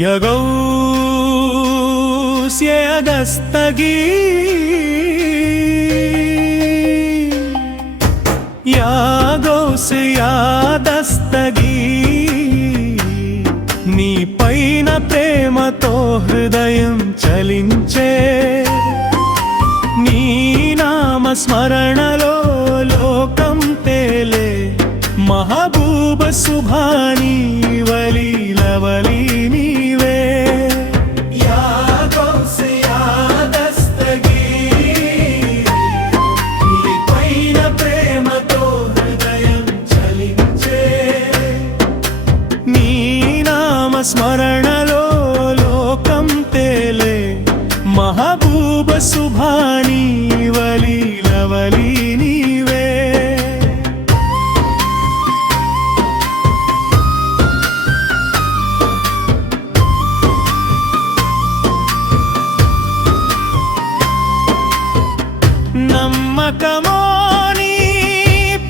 यगौस्यदस्तगी యాదస్తగి. నీ పైన ప్రేమతో హృదయం చలించే. నీ నామ స్మరణలో లోకం తేలే. మహబూబ సుభాని వలి స్మరణలో లోకం తేలే మహబూబ సుభాని వలి లవలి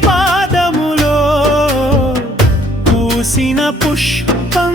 పాదములో పూసిన పుష్పం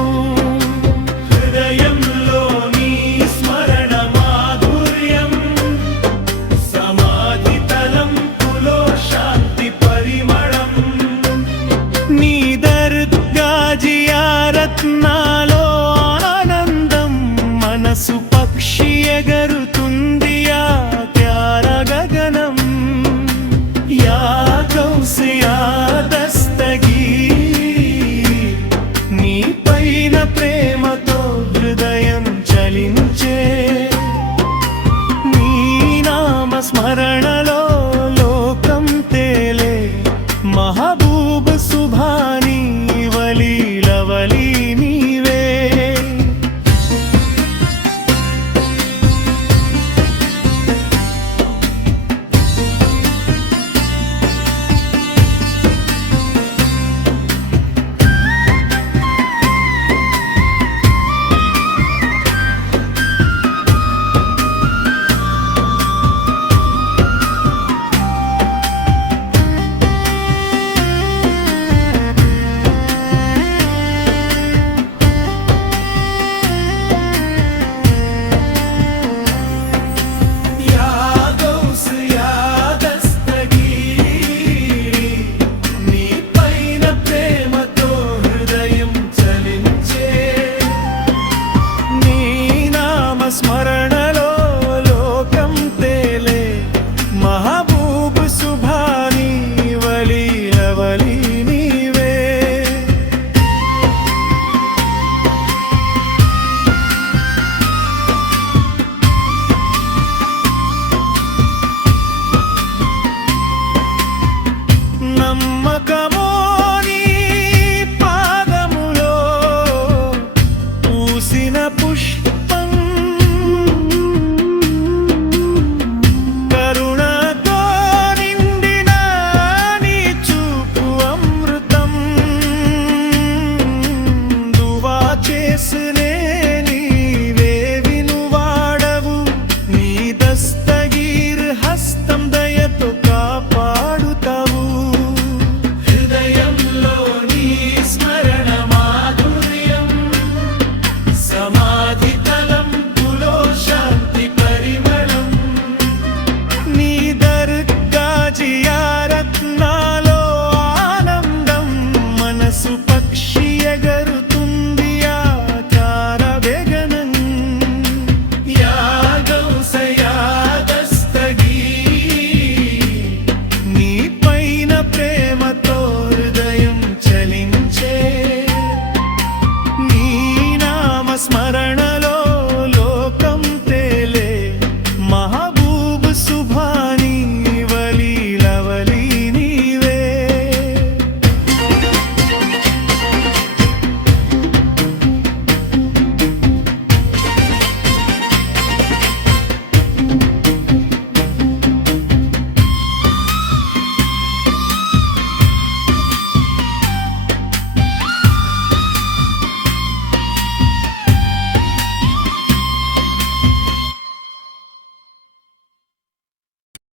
పక్షి ఎగరుతూ